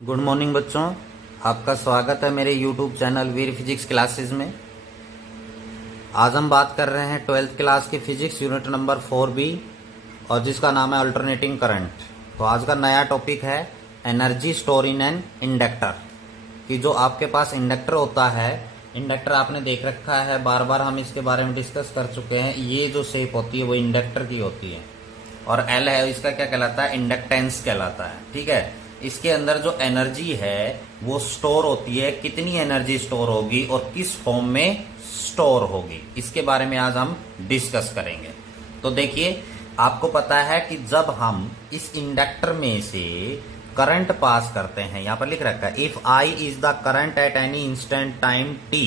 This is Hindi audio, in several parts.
गुड मॉर्निंग बच्चों, आपका स्वागत है मेरे यूट्यूब चैनल वीर फिजिक्स क्लासेस में। आज हम बात कर रहे हैं 12th क्लास की फिजिक्स यूनिट नंबर 4B और जिसका नाम है अल्टरनेटिंग करंट। तो आज का नया टॉपिक है energy store in an inductor. कि जो आपके पास इंडक्टर होता है, इंडक्टर आपने देख रखा है, बार बार हम इसके बारे में डिस्कस कर चुके हैं। ये जो शेप होती है वो इंडक्टर की होती है और एल है इसका क्या कहलाता है, इंडक्टेंस कहलाता है। ठीक है, इसके अंदर जो एनर्जी है वो स्टोर होती है। कितनी एनर्जी स्टोर होगी और किस फॉर्म में स्टोर होगी, इसके बारे में आज हम डिस्कस करेंगे। तो देखिए, आपको पता है कि जब हम इस इंडक्टर में से करंट पास करते हैं, यहां पर लिख रखा है if I is the current at any instant time T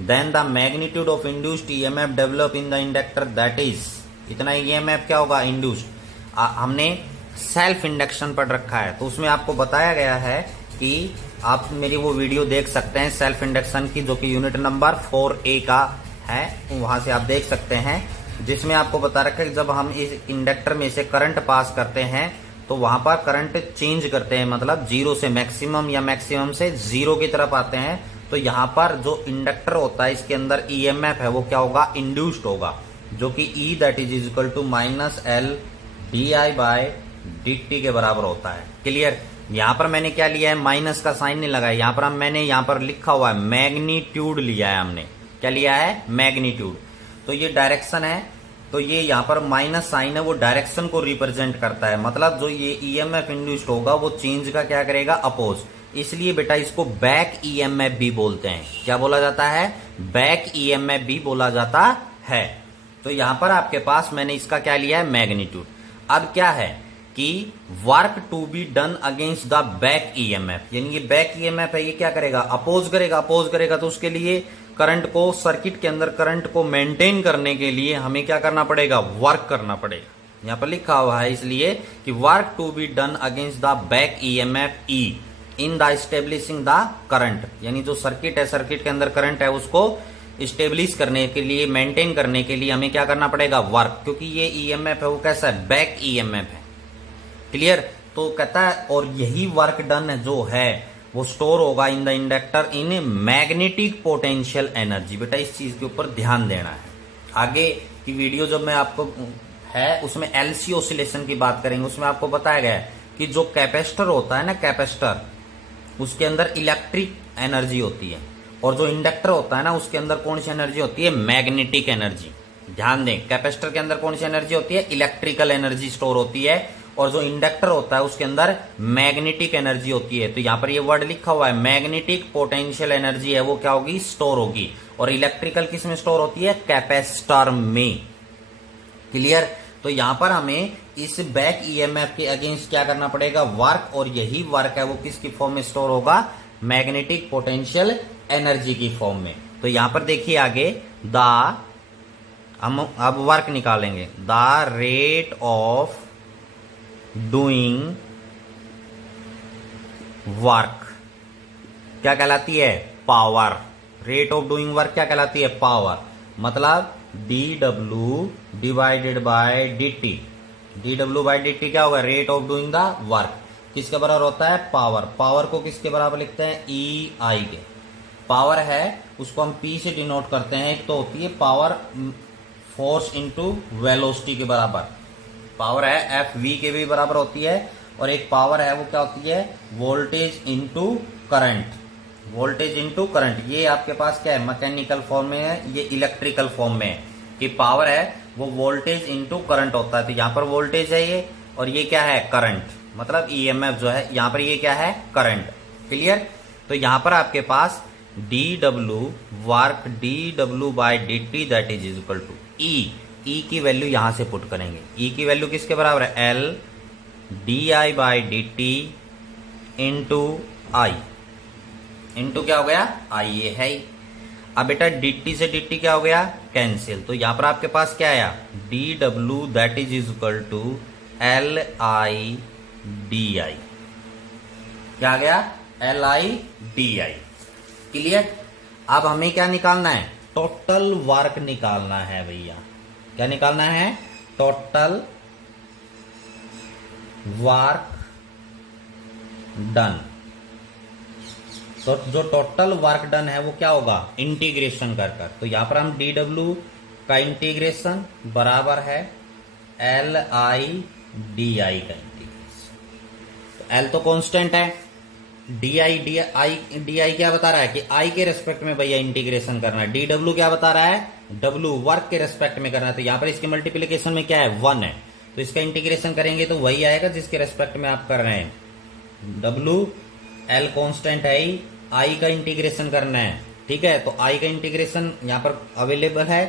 then the magnitude of induced EMF develop in the inductor that is, इतना ईएमएफ क्या होगा, इंड्यूस्ड। हमने सेल्फ इंडक्शन पढ़ रखा है, तो उसमें आपको बताया गया है कि आप मेरी वो वीडियो देख सकते हैं सेल्फ इंडक्शन की, जो कि यूनिट नंबर 4A का है, वहां से आप देख सकते हैं, जिसमें आपको बता रखा है कि जब हम इस इंडक्टर में से करंट पास करते हैं तो वहां पर करंट चेंज करते हैं, मतलब जीरो से मैक्सिमम या मैक्सिमम से जीरो की तरफ आते हैं। तो यहाँ पर जो इंडक्टर होता है इसके अंदर ईएमएफ है वो क्या होगा, इंड्यूस्ड होगा, जो कि E that is equal to minus L D I by dt के बराबर होता है। क्लियर। यहां पर मैंने क्या लिया है, माइनस का साइन नहीं लगाया, यहां पर मैंने यहां पर लिखा हुआ है मैग्नीट्यूड लिया है। हमने क्या लिया है, मैग्नीट्यूड। तो ये डायरेक्शन है, तो ये यहां पर माइनस साइन है, वो डायरेक्शन को रिप्रेजेंट करता है। मतलब जो ये ईएमएफ इंड्यूस्ड होगा वो चेंज का क्या करेगा, अपोज। इसलिए बेटा इसको बैक ईएमएफ भी बोलते हैं। क्या बोला जाता है, बैक ईएमएफ भी बोला जाता है। तो यहां पर आपके पास मैंने इसका क्या लिया है, मैग्नीट्यूड। अब क्या है कि work to be done against the back EMF, यानी ये बैक ईएमएफ है, ये क्या करेगा, अपोज करेगा। अपोज करेगा तो उसके लिए करंट को, सर्किट के अंदर करंट को मेंटेन करने के लिए हमें क्या करना पड़ेगा, वर्क करना पड़ेगा। यहां पर लिखा हुआ है इसलिए कि work to be done against the back EMF E in the establishing the current, यानी जो सर्किट है, सर्किट के अंदर करंट है उसको स्टेब्लिश करने के लिए, मेंटेन करने के लिए हमें क्या करना पड़ेगा, वर्क। क्योंकि ये ईएमएफ है वो कैसा है, बैक ईएमएफ है। क्लियर। तो कहता है और यही वर्क डन जो है वो स्टोर होगा इन the inductor in magnetic potential energy. बेटा इस चीज के ऊपर ध्यान देना है। आगे की वीडियो जब मैं आपको है उसमें एलसी ऑसिलेशन की बात करेंगे, उसमें आपको बताया गया है कि जो कैपेसिटर होता है ना, कैपेसिटर, उसके अंदर इलेक्ट्रिक एनर्जी होती है, और जो इंडक्टर होता है ना उसके अंदर कौन सी एनर्जी होती है, मैग्नेटिक एनर्जी। ध्यान दें, कैपेसिटर के अंदर कौन सी एनर्जी होती है, इलेक्ट्रिकल एनर्जी स्टोर होती है, और जो इंडक्टर होता है उसके अंदर मैग्नेटिक एनर्जी होती है। तो यहां पर ये वर्ड लिखा हुआ है मैग्नेटिक पोटेंशियल एनर्जी है वो क्या होगी, स्टोर होगी। और इलेक्ट्रिकल किस में स्टोर होती है, कैपेसिटर में। क्लियर। तो यहां पर हमें इस बैक ईएमएफ के अगेंस्ट क्या करना पड़ेगा, वर्क, और यही वर्क है वो किसकी फॉर्म में स्टोर होगा, मैग्नेटिक पोटेंशियल एनर्जी की फॉर्म में। तो यहां पर देखिए आगे, हम अब वर्क निकालेंगे, the rate of doing work क्या कहलाती है, power. Rate of doing work क्या कहलाती है, पावर। मतलब dw divided by dt। dw by dt क्या होगा, rate of doing the work. किसके बराबर होता है, पावर। पावर को किसके बराबर लिखते हैं, EI के। पावर है उसको हम P से डिनोट करते हैं। एक तो होती है पावर फोर्स इनटू वेलोसिटी के बराबर, पावर है FV के भी बराबर होती है, और एक पावर है वो क्या होती है, voltage into current. Voltage into current, ये आपके पास क्या है, मैकेनिकल फॉर्म में है, ये इलेक्ट्रिकल फॉर्म में है। कि पावर है वो वोल्टेज इनटू करंट होता है। तो यहां पर वोल्टेज है ये, और ये क्या है, करंट, मतलब ईएमएफ जो है, यहां पर ये क्या है, करंट। क्लियर। तो यहां पर आपके पास dw work dw by dt that is equal to E की वैल्यू यहां से पुट करेंगे। E की वैल्यू किसके बराबर है, L di by dt into i, into क्या हो गया, I ये है। अब बेटा dt से dt क्या हो गया, कैंसिल। तो यहां पर आपके पास क्या आया, dw that is equal to LI di, क्या आ गया, LI di। क्लियर। अब हमें क्या निकालना है, टोटल वर्क निकालना है भैया। क्या निकालना है, टोटल वर्क डन। तो जो टोटल वर्क डन है वो क्या होगा, इंटीग्रेशन कर कर। तो यहां पर हम dw का इंटीग्रेशन बराबर है li di का इंटीग्रेशन। तो l तो कांस्टेंट है, di क्या बता रहा है कि i के रेस्पेक्ट में भैया इंटीग्रेशन करना है। dw क्या बता रहा है, w वर्क के रेस्पेक्ट में करना है। तो यहां पर इसके मल्टीप्लीकेशन में क्या है, 1 है, तो इसका इंटीग्रेशन करेंगे तो वही आएगा जिसके रेस्पेक्ट में आप कर रहे हैं। w l कांस्टेंट है ही, i का इंटीग्रेशन करना है, ठीक है। तो i का इंटीग्रेशन यहां पर अवेलेबल है,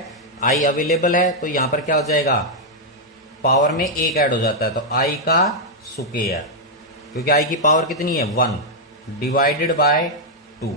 i अवेलेबल है, तो यहां पर क्या हो जाएगा, पावर में एक ऐड हो जाता है, तो i का स्क्वायर, क्योंकि i की पावर कितनी है 1 डिवाइडेड बाय 2।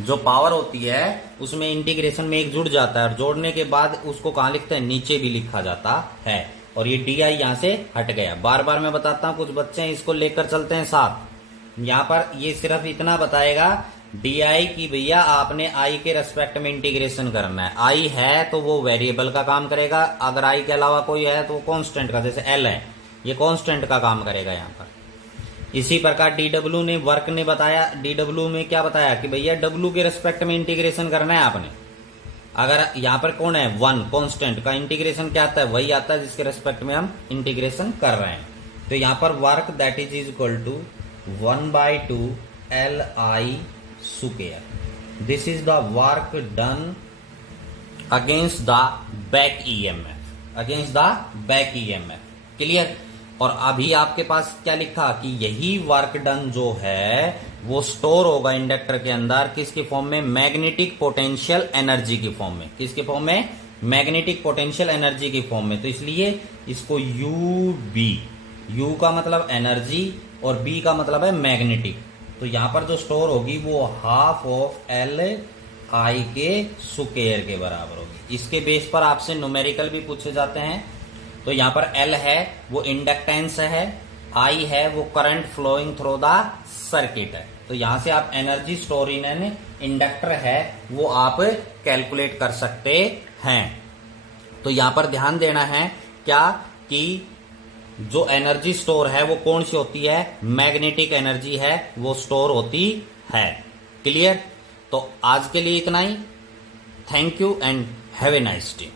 जो पावर होती है उसमें इंटीग्रेशन में एक जुड़ जाता है, और जोड़ने के बाद उसको कहां लिखते हैं, नीचे भी लिखा जाता है। और ये डी आई यहां से हट गया। बार बार मैं बताता हूं, कुछ बच्चे हैं इसको लेकर चलते हैं साथ। यहां पर ये सिर्फ इतना बताएगा डी आई की भैया आपने आई के रेस्पेक्ट में इंटीग्रेशन करना है। आई है तो वो वेरिएबल का काम करेगा, अगर आई के अलावा कोई है तो वो कांस्टेंट का, जैसे एल है ये कांस्टेंट का काम करेगा यहां पर। इसी प्रकार डीडब्ल्यू ने वर्क ने बताया, डीडब्ल्यू में क्या बताया कि भैया डब्ल्यू के रेस्पेक्ट में इंटीग्रेशन करना है आपने। अगर यहां पर कौन है 1 कांस्टेंट का इंटीग्रेशन क्या आता है, वही आता है जिसके रेस्पेक्ट में हम इंटीग्रेशन कर रहे हैं। तो यहां पर work that is equal to 1/2 LI square. This is the work done against the back EMF, against the back EMF. Clear. और अभी आपके पास क्या लिखा कि यही वर्क डन जो है वो स्टोर होगा इंडक्टर के अंदर, किसके फॉर्म में, मैग्नेटिक पोटेंशियल एनर्जी की फॉर्म में। किसके फॉर्म में, मैग्नेटिक पोटेंशियल एनर्जी की फॉर्म में। तो इसलिए इसको UB, U का मतलब एनर्जी और B का मतलब है मैग्नेटिक। तो यहां पर जो स्टोर होगी वो हाफ ऑफ LI के स्क्वायर के बराबर होगी। इसके बेस पर आपसे न्यूमेरिकल भी पूछे जाते हैं। तो यहां पर L है वो इंडक्टेंस है, I है वो current flowing through the circuit है। तो यहां से आप energy store in an inductor है वो आप कैलकुलेट कर सकते हैं। तो यहां पर ध्यान देना है क्या कि जो एनर्जी स्टोर है वो कौन सी होती है, मैग्नेटिक एनर्जी है वो स्टोर होती है। क्लियर। तो आज के लिए इतना ही। Thank you and have a nice day.